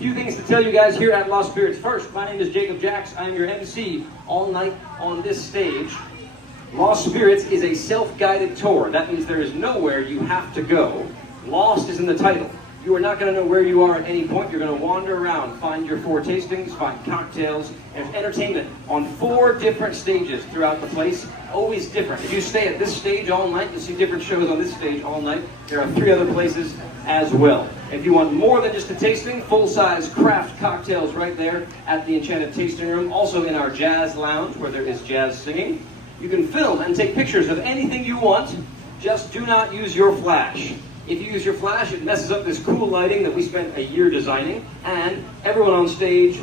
Few things to tell you guys here at Lost Spirits. First, my name is Jacob Jax. I'm your MC all night on this stage. Lost Spirits is a self-guided tour. That means there is nowhere you have to go. Lost is in the title. You are not going to know where you are at any point. You're going to wander around, find your 4 tastings, find cocktails, and entertainment on 4 different stages throughout the place. Always different. If you stay at this stage all night, you'll see different shows on this stage all night. There are 3 other places as well. If you want more than just a tasting, full-size craft cocktails right there at the Enchanted Tasting Room. Also in our jazz lounge where there is jazz singing. You can film and take pictures of anything you want. Just do not use your flash. If you use your flash, it messes up this cool lighting that we spent a year designing, and everyone on stage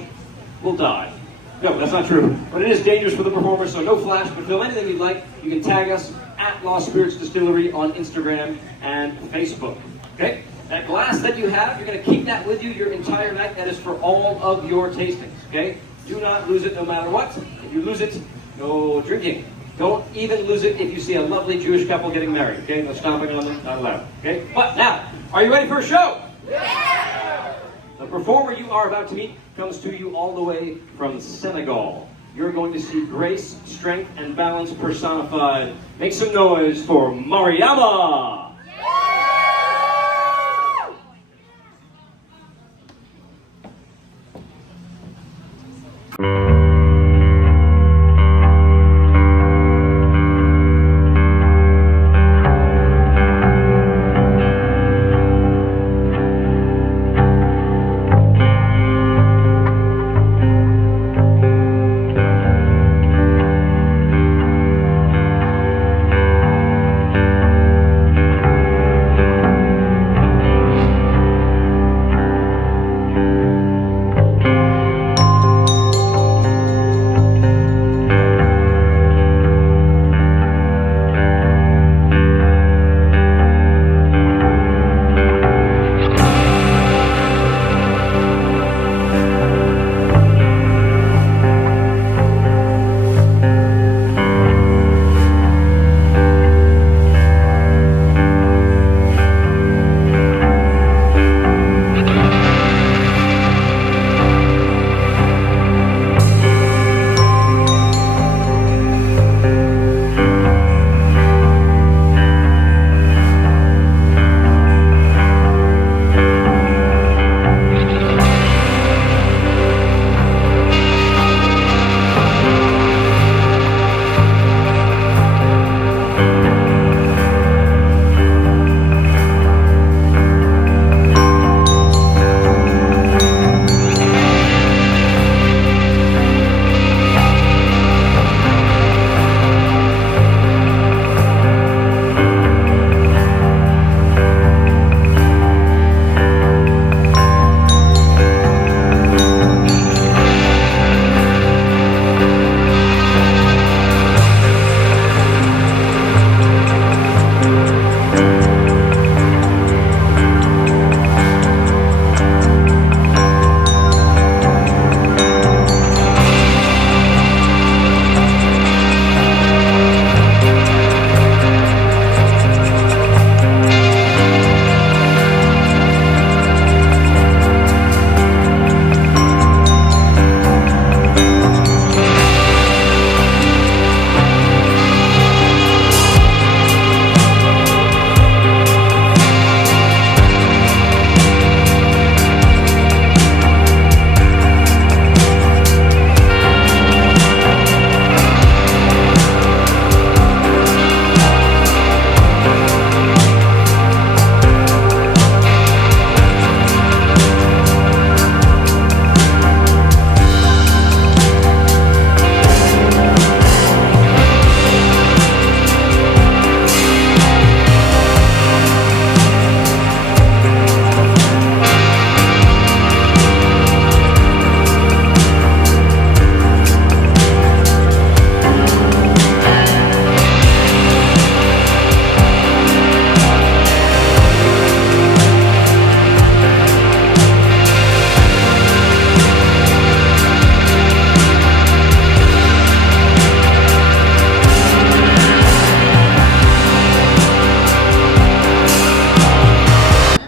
will die. No, that's not true. But it is dangerous for the performers, so no flash, but film anything you'd like. You can tag us at Lost Spirits Distillery on Instagram and Facebook. Okay? That glass that you have, you're going to keep that with you your entire night. That is for all of your tastings. Okay? Do not lose it no matter what. If you lose it, no drinking. Don't even lose it if you see a lovely Jewish couple getting married. Okay? No stomping on them, not allowed. Okay? But now, are you ready for a show? Yeah! The performer you are about to meet comes to you all the way from Senegal. You're going to see grace, strength, and balance personified. Make some noise for Mariama!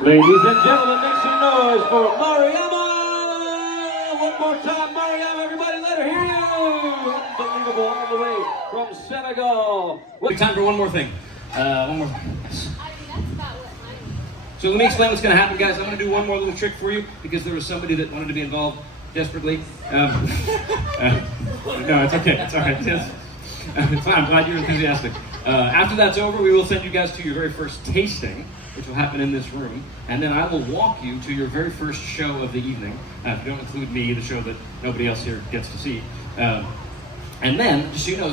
Ladies and gentlemen, make some noise for Mariama! more time, Mariam, everybody, let her hear you! Unbelievable, all the way from Senegal. Well, time for one more thing. One more thing. Yes. So let me explain what's going to happen, guys. I'm going to do one more little trick for you because there was somebody that wanted to be involved desperately. No, it's okay. It's all right. It's fine. I'm glad you're enthusiastic. After that's over, we will send you guys to your very first tasting, which will happen in this room, and then I will walk you to your very first show of the evening. If you don't include me, the show that nobody else here gets to see. And then, just so you know,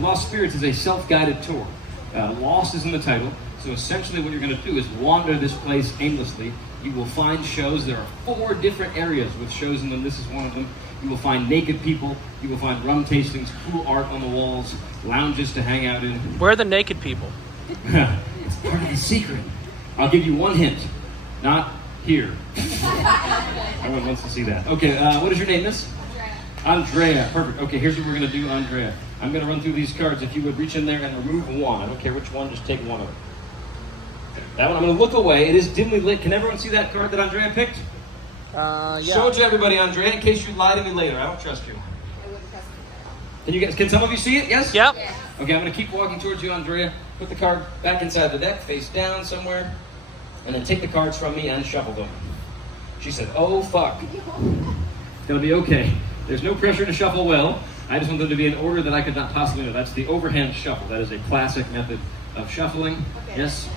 Lost Spirits is a self-guided tour. Lost is in the title, so essentially what you're going to do is wander this place aimlessly. You will find shows. There are 4 different areas with shows in them. This is one of them. You will find naked people. You will find rum tastings, cool art on the walls, lounges to hang out in. Where are the naked people? It's part of the secret. I'll give you one hint. Not here. Everyone wants to see that. Okay, what is your name, miss? Andrea. Perfect. Okay, here's what we're going to do, Andrea. I'm going to run through these cards. If you would reach in there and remove one. I don't care which one, just take one of them. That one, I'm going to look away. It is dimly lit. Can everyone see that card that Andrea picked? Yeah. Show it to everybody, Andrea, in case you lie to me later. I don't trust you. Can some of you see it? Yes? Yep. Okay, I'm going to keep walking towards you, Andrea. Put the card back inside the deck, face down somewhere, and then take the cards from me and shuffle them. She said, oh, fuck. It's going to be okay. There's no pressure to shuffle well. I just want them to be in order that I could not possibly know. That's the overhand shuffle. That is a classic method of shuffling. Okay. Yes?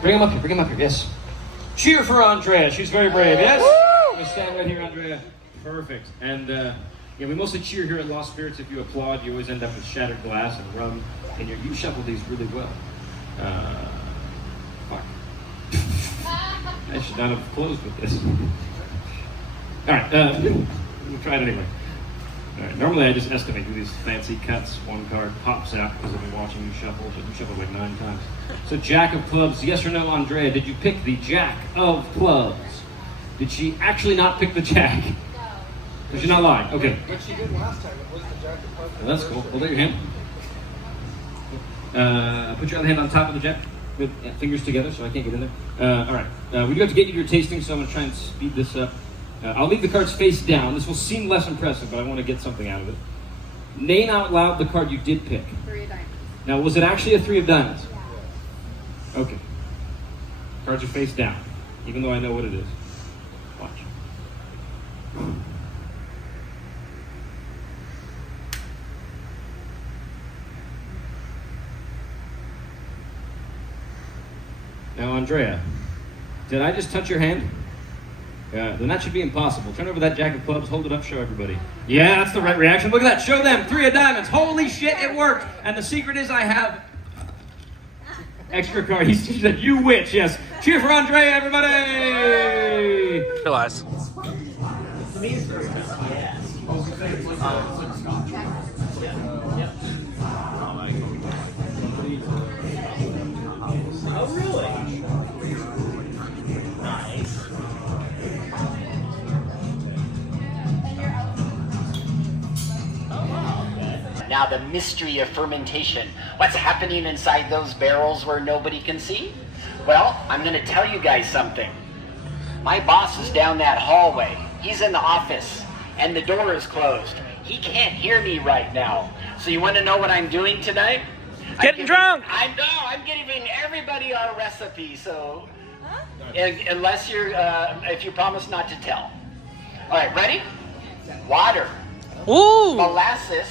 Bring him up here. Bring him up here. Yes. Cheer for Andrea. She's very brave. Yes? Woo! Stand right here, Andrea. Perfect. And we mostly cheer here at Lost Spirits. If you applaud, you always end up with shattered glass and rum. And you shuffle these really well. Fuck. I should not have closed with this. All right. We'll try it anyway. All right. Normally I just estimate, do these fancy cuts. One card pops out because I've been watching you shuffle. So you shuffled like 9 times. So Jack of Clubs, yes or no, Andrea? Did you pick the Jack of Clubs? Did she actually not pick the Jack? No. So she's not lying. Okay. But she did last time. It was the Jack of Clubs. Well, that's cool. Hold out your hand. Put your other hand on top of the Jack. With fingers together so I can't get in there. All right. We do have to get you your tasting, so I'm going to try and speed this up. I'll leave the cards face down. This will seem less impressive, but I want to get something out of it. Name out loud the card you did pick. 3 of diamonds. Now, was it actually a 3 of diamonds? Yeah. Okay. Cards are face down, even though I know what it is. Watch. Now, Andrea, did I just touch your hand? Then that should be impossible. Turn over that Jack of Clubs, hold it up, show everybody. Yeah, that's the right reaction. Look at that, show them, 3 of diamonds. Holy shit, it worked. And the secret is I have extra card. He said, you witch, yes. Cheer for Andrea, everybody. Realize. Oh, really? Nice. Now the mystery of fermentation. What's happening inside those barrels where nobody can see? Well, I'm going to tell you guys something. My boss is down that hallway. He's in the office, and the door is closed. He can't hear me right now. So you want to know what I'm doing tonight? Getting drunk! I'm giving everybody our recipe, so unless you're, if you promise not to tell. All right, ready? Water, Ooh! molasses,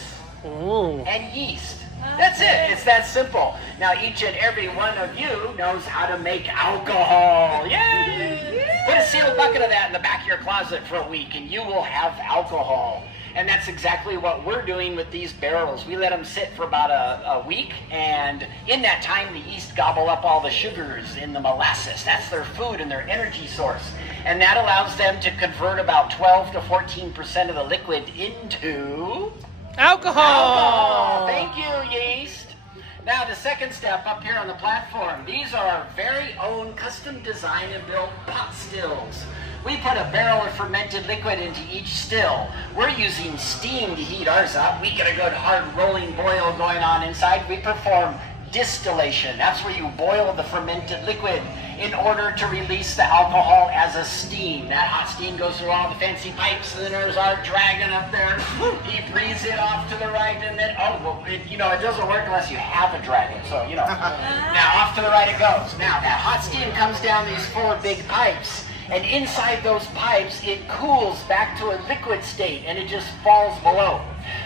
Ooh. and yeast. That's it. It's that simple. Now, each and every one of you knows how to make alcohol. Yay! Put a sealed bucket of that in the back of your closet for a week, and you will have alcohol. And that's exactly what we're doing with these barrels. We let them sit for about a week, and in that time, the yeast gobble up all the sugars in the molasses. That's their food and their energy source. And that allows them to convert about 12 to 14% of the liquid into Alcohol! Thank you, yeast. Now, the second step up here on the platform, these are our very own custom designed and built pot stills. We put a barrel of fermented liquid into each still. We're using steam to heat ours up. We get a good hard rolling boil going on inside. We perform distillation. That's where you boil the fermented liquid in order to release the alcohol as a steam. That hot steam goes through all the fancy pipes, and then there's our dragon up there. He breathes it off to the right, and then, it doesn't work unless you have a dragon. So, now off to the right it goes. Now, that hot steam comes down these 4 big pipes, and inside those pipes, it cools back to a liquid state, and it just falls below.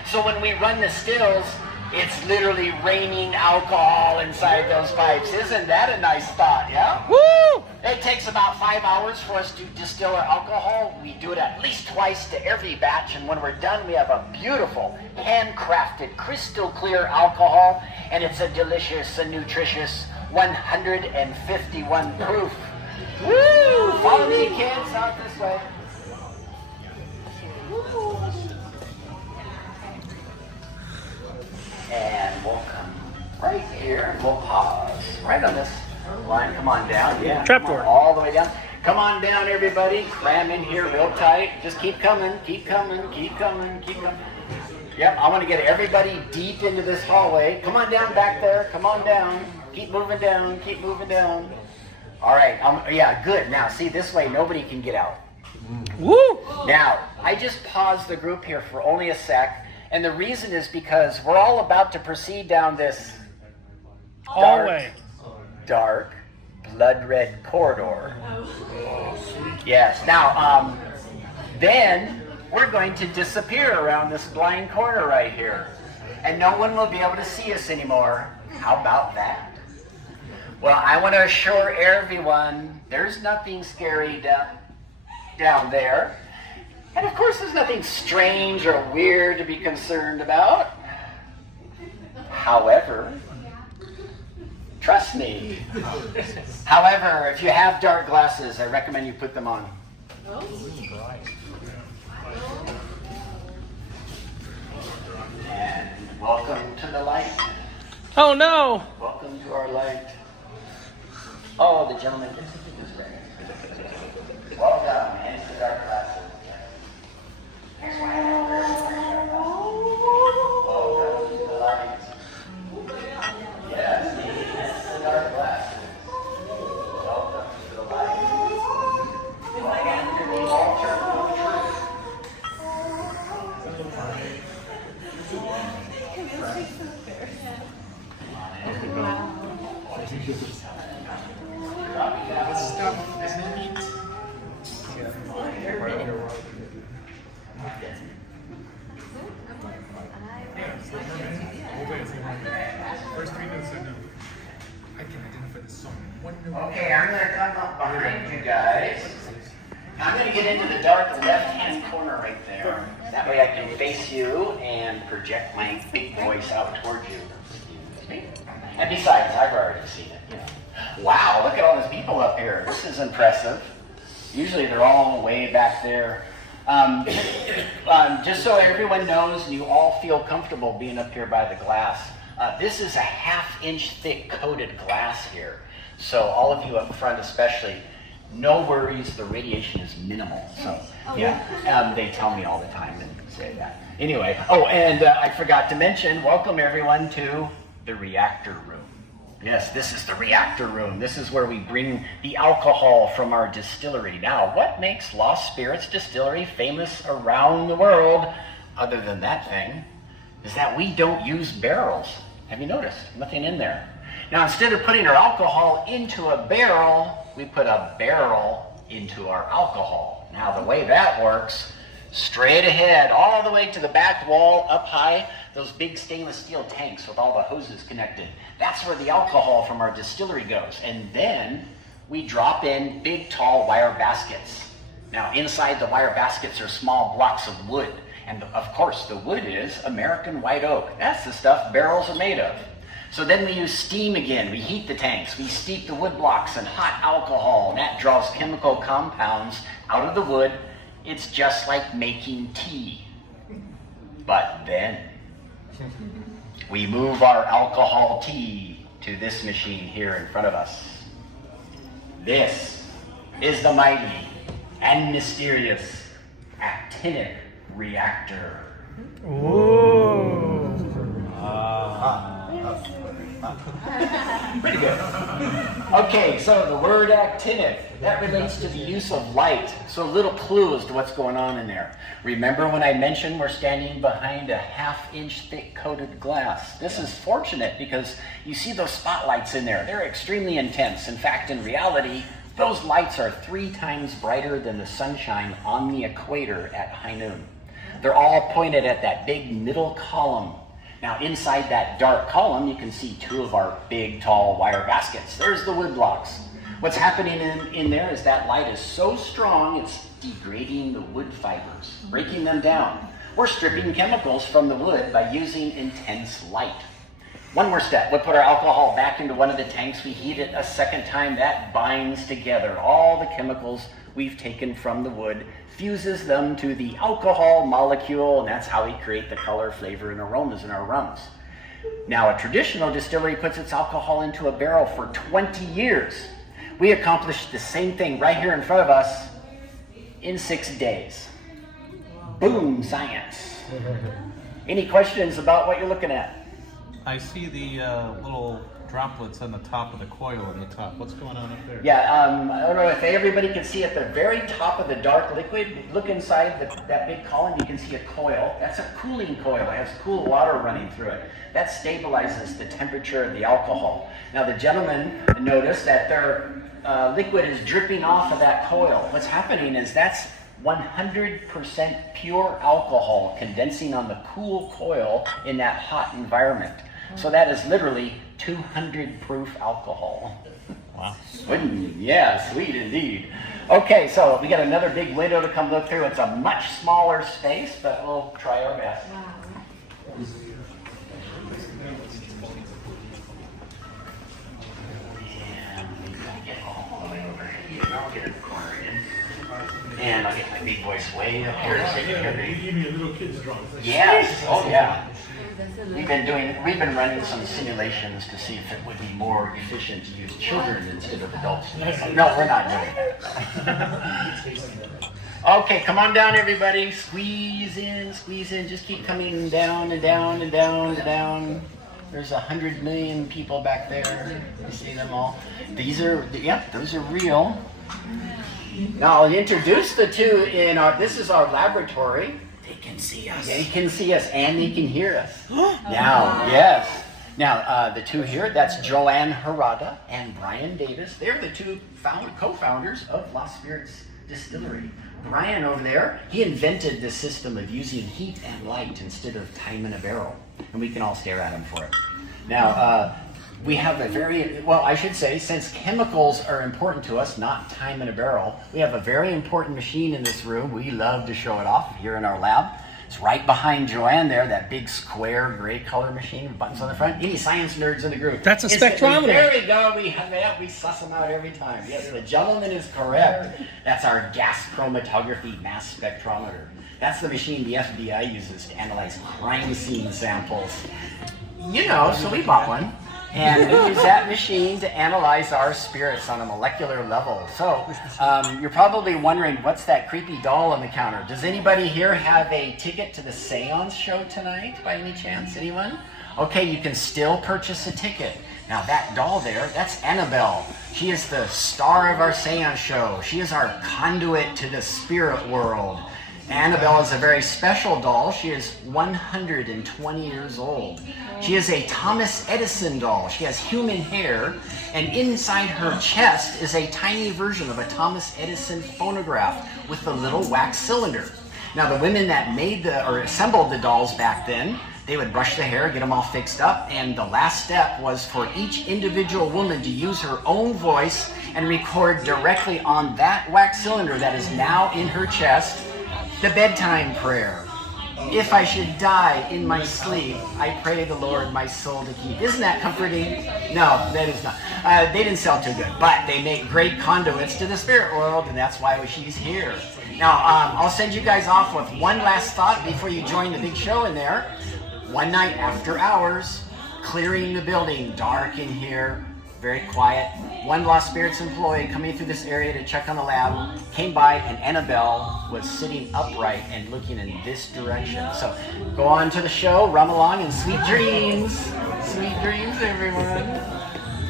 So when we run the stills, it's literally raining alcohol inside those pipes. Isn't that a nice thought, yeah? Woo! It takes about 5 hours for us to distill our alcohol. We do it at least twice to every batch, and when we're done, we have a beautiful, handcrafted, crystal clear alcohol, and it's a delicious and nutritious 151 proof. Woo! Follow me, kids, out this way. And we'll come right here, and we'll pause right on this line. Come on down, yeah. Trapdoor. All the way down. Come on down, everybody. Cram in here real tight. Just keep coming, keep coming, keep coming, keep coming. Yep, I want to get everybody deep into this hallway. Come on down back there. Come on down. Keep moving down, keep moving down. All right, yeah, good. Now, see, this way nobody can get out. Woo! Now, I just paused the group here for only a sec. And the reason is because we're all about to proceed down this Hallway. dark, blood red corridor. Yes. Now, then we're going to disappear around this blind corner right here. And no one will be able to see us anymore. How about that? Well, I want to assure everyone there's nothing scary down there. And of course, there's nothing strange or weird to be concerned about. However, trust me. However, if you have dark glasses, I recommend you put them on. And welcome to the light. Oh no! Welcome to our light. Oh, the gentleman gets this way. Welcome into the dark glasses. First 3 minutes I know. I can identify the song. Okay, I'm going to come up behind you guys. I'm going to get into the dark left-hand corner right there. That way I can face you and project my big voice out towards you. And besides, I've already seen it. Wow, look at all these people up here. This is impressive. Usually they're all way back there. Just so everyone knows and you all feel comfortable being up here by the glass, this is a 1/2 inch thick coated glass here. So all of you up front especially, no worries, the radiation is minimal. So yeah, they tell me all the time and say that. Anyway, and I forgot to mention, welcome everyone to the reactor room. Yes, this is the reactor room. This is where we bring the alcohol from our distillery. Now, what makes Lost Spirits Distillery famous around the world, other than that thing, is that we don't use barrels. Have you noticed? Nothing in there. Now, instead of putting our alcohol into a barrel, we put a barrel into our alcohol. Now, the way that works, straight ahead, all the way to the back wall, up high, those big stainless steel tanks with all the hoses connected. That's where the alcohol from our distillery goes. And then we drop in big, tall wire baskets. Now, inside the wire baskets are small blocks of wood. And of course, the wood is American white oak. That's the stuff barrels are made of. So then we use steam again. We heat the tanks. We steep the wood blocks in hot alcohol. And that draws chemical compounds out of the wood. It's just like making tea. But then we move our alcohol tea to this machine here in front of us. This is the mighty and mysterious actinic reactor. Ooh. Pretty good. Okay, so the word actinic, that relates to the use of light. So a little clue as to what's going on in there. Remember when I mentioned we're standing behind a 1/2 inch thick coated glass? This is fortunate because you see those spotlights in there. They're extremely intense. In fact, in reality, those lights are 3 times brighter than the sunshine on the equator at high noon. They're all pointed at that big middle column. Now inside that dark column, you can see 2 of our big, tall wire baskets. There's the wood blocks. What's happening in there is that light is so strong, it's degrading the wood fibers, breaking them down. We're stripping chemicals from the wood by using intense light. One more step. We'll put our alcohol back into one of the tanks. We heat it a second time. That binds together all the chemicals we've taken from the wood, fuses them to the alcohol molecule, and that's how we create the color, flavor, and aromas in our rums. Now, a traditional distillery puts its alcohol into a barrel for 20 years. We accomplished the same thing right here in front of us in 6 days. Boom, science. Any questions about what you're looking at? I see the little droplets on the top of the coil on the top. What's going on up there? Yeah, I don't know if everybody can see at the very top of the dark liquid. Look inside that big column, you can see a coil. That's a cooling coil. It has cool water running through it. That stabilizes the temperature of the alcohol. Now the gentlemen notice that their liquid is dripping off of that coil. What's happening is that's 100% pure alcohol condensing on the cool coil in that hot environment. So that is literally 200 proof alcohol. Wow. Yeah, sweet indeed. Okay, so we got another big window to come look through. It's a much smaller space, but we'll try our best. I'll get in the corner again. And I'll get my big voice way up here so you can hear me. Even your little kids drunk. Yes, oh yeah. We've been running some simulations to see if it would be more efficient to use children instead of adults. No, we're not doing that. Okay, come on down everybody. Squeeze in, just keep coming down and down and down and down. There's 100 million people back there. You see them all? These are, yep, those are real. Now I'll introduce the two in our, this is our laboratory. They can see us. They can see us and they can hear us. Now, yes. Now, the two here, that's Joun and Brian Davis. They're the two co-founders of Lost Spirits Distillery. Brian over there, he invented the system of using heat and light instead of time in a barrel. And we can all stare at him for it. Now, we have a very, well, I should say, since chemicals are important to us, not time in a barrel, we have a very important machine in this room. We love to show it off here in our lab. It's right behind Joun there, that big square gray color machine with buttons on the front. Any science nerds in the group? That's a spectrometer. There we go. We suss them out every time. Yes, the gentleman is correct. That's our gas chromatography mass spectrometer. That's the machine the FBI uses to analyze crime scene samples. You know, so we bought one. And we use that machine to analyze our spirits on a molecular level. So you're probably wondering, what's that creepy doll on the counter? Does anybody here have a ticket to the seance show tonight by any chance? Anyone? Okay, you can still purchase a ticket. Now that doll there, that's Annabelle. She is the star of our seance show. She is our conduit to the spirit world. Annabelle is a very special doll. She is 120 years old. She is a Thomas Edison doll. She has human hair, and inside her chest is a tiny version of a Thomas Edison phonograph with a little wax cylinder. Now the women that made or assembled the dolls back then, they would brush the hair, get them all fixed up, and the last step was for each individual woman to use her own voice and record directly on that wax cylinder that is now in her chest the bedtime prayer. If I should die in my sleep, I pray the Lord my soul to keep. Isn't that comforting? No, that is not. They didn't sell too good, but they make great conduits to the spirit world, and that's why she's here. Now, I'll send you guys off with one last thought before you join the big show in there. One night after hours, clearing the building, dark in here, very quiet. One Lost Spirits employee coming through this area to check on the lab came by, and Annabelle was sitting upright and looking in this direction. So go on to the show, rum along, and sweet dreams. Sweet dreams, everyone.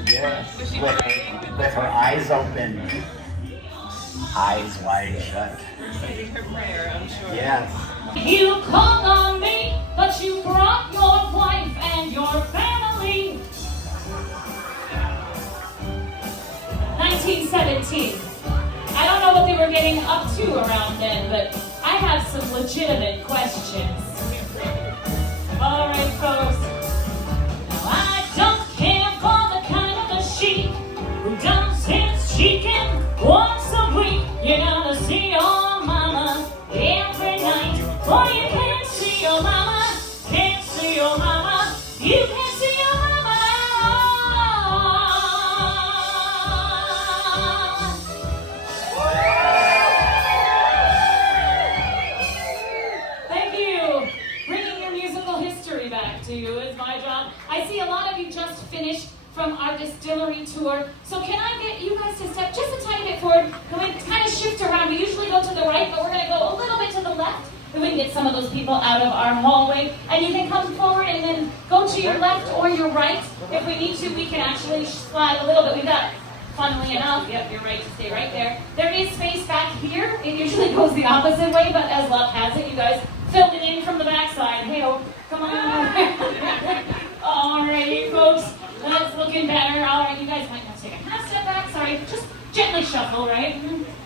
Yes, with her eyes open. Eyes wide shut. Her prayer, I'm sure. Yes. You called on me, but you brought your wife and your family. 1917. I don't know what they were getting up to around then, but I have some legitimate questions. All right, folks. Now, I don't care for the kind of machine who dances chicken once a week. You gotta see your mama every night, or you can't see your mama. Can't see your mama. You can't see your mama. Thank you. Bringing your musical history back to you is my job. I see a lot of you just finished from our Distillery tour. So can I get you guys to step just a tiny bit forward? Can we kind of shift around? We usually go to the right, but we're going to go a little bit to the left. Then we can get some of those people out of our hallway. And you can come forward and then go to your left or your right. If we need to, we can actually slide a little bit. We've got, funnily enough, yep, you're right to stay right there. There is space back here. It usually goes the opposite way, but as luck has it, you guys filled it in from the backside. Hey-oh, come on. All right, folks. That's looking better. All right, you guys might have to take a half step back. Sorry, just gently shuffle, right?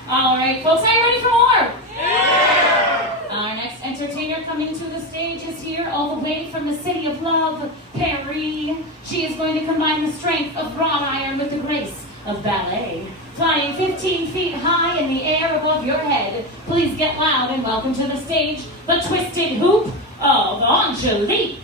All right, folks, are you ready for more? Yeah! Our next entertainer coming to the stage is here all the way from the city of love, Paris. She is going to combine the strength of wrought iron with the grace of ballet. Flying 15 feet high in the air above your head, please get loud and welcome to the stage, the twisted hoop of Angelique.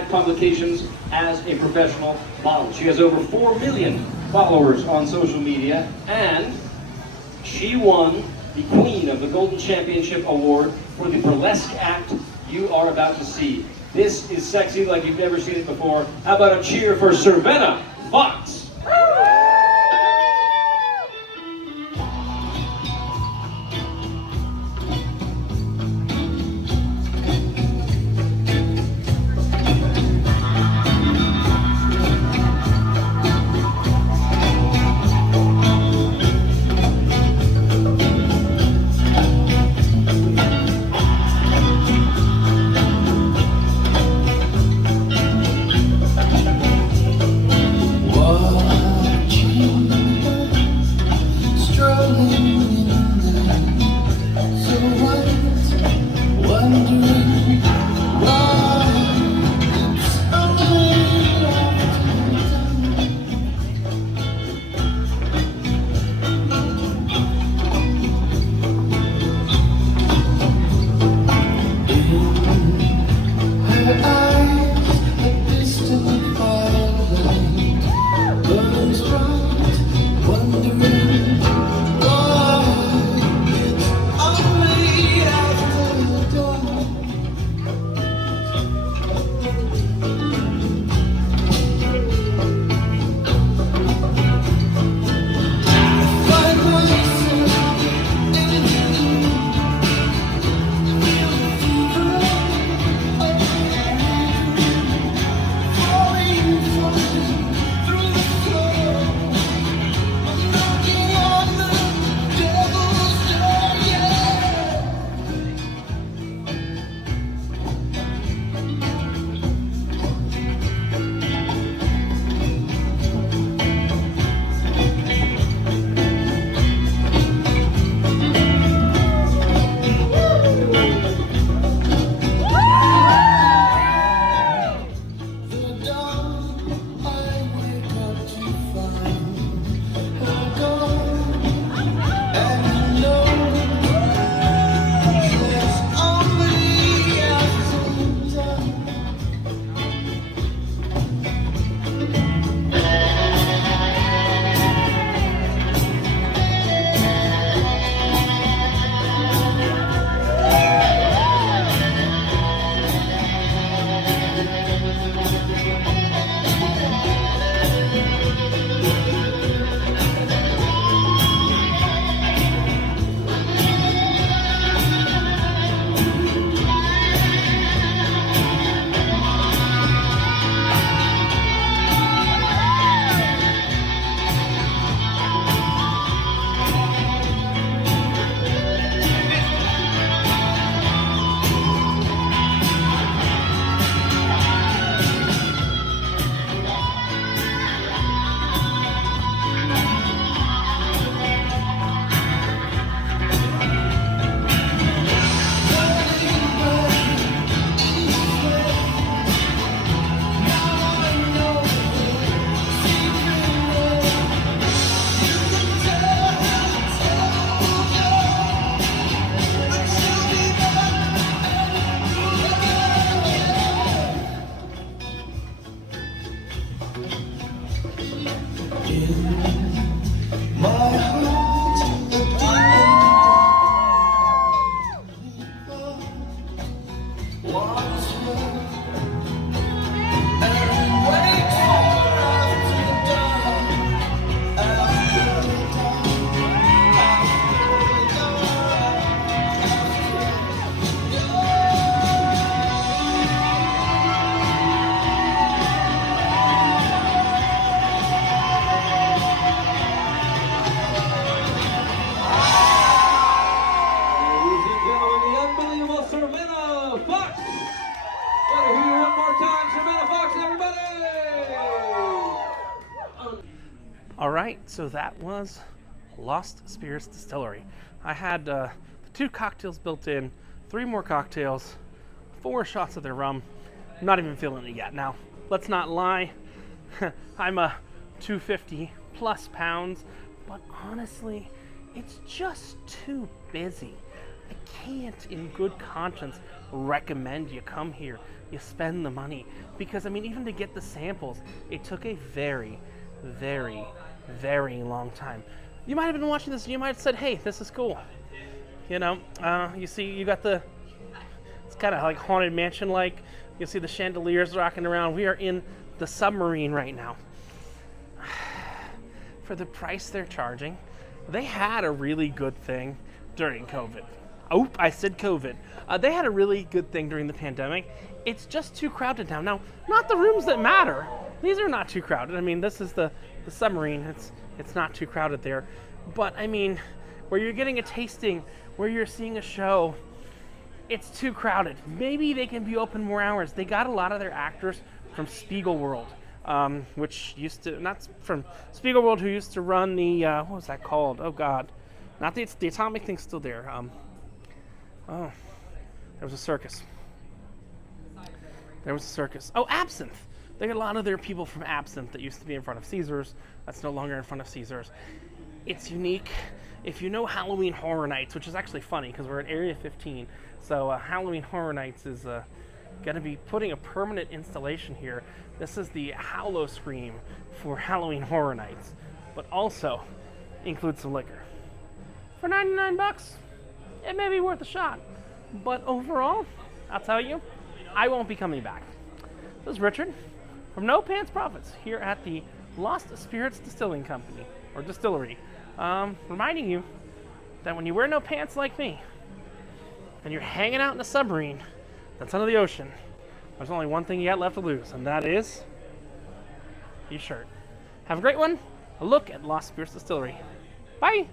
5 publications as a professional model. She has over 4 million followers on social media, and she won the Queen of the Golden Championship Award for the burlesque act you are about to see. This is sexy like you've never seen it before. How about a cheer for Cervena Fox? All right, so that was Lost Spirits Distillery. I had the 2 cocktails built in, 3 more cocktails, 4 shots of their rum. I'm not even feeling it yet. Now, let's not lie. I'm a 250 plus pounds, but honestly, it's just too busy. I can't in good conscience recommend you come here, you spend the money, because I mean, even to get the samples, it took a very, very, very long time. You might have been watching this and you might have said, hey, this is cool. You know, you see, you got the, it's kind of like Haunted Mansion like. You see the chandeliers rocking around. We are in the submarine right now. For the price they're charging, they had a really good thing during COVID. Oh, I said COVID. They had a really good thing during the pandemic. It's just too crowded now. Now, not the rooms that matter. These are not too crowded. I mean, this is the submarine. It's not too crowded there. But, I mean, where you're getting a tasting, where you're seeing a show, it's too crowded. Maybe they can be open more hours. They got a lot of their actors from Spiegelworld, which used to, not from Spiegelworld, who used to run the, what was that called? Oh, God. Not the Atomic thing's still there. Oh, there was a Circus. There was a Circus. Oh, Absinthe. They got a lot of their people from Absinthe that used to be in front of Caesars. That's no longer in front of Caesars. It's unique. If you know Halloween Horror Nights, which is actually funny because we're at Area 15, so Halloween Horror Nights is going to be putting a permanent installation here. This is the Hallow Scream for Halloween Horror Nights, but also includes some liquor. For 99 bucks, it may be worth a shot. But overall, I'll tell you, I won't be coming back. This is Richard from No Pants Profits here at the Lost Spirits Distilling Company, or Distillery. Reminding you that when you wear no pants like me, and you're hanging out in a submarine that's under the ocean, there's only one thing you got left to lose, and that is your shirt. Have a great one. A look at Lost Spirits Distillery. Bye!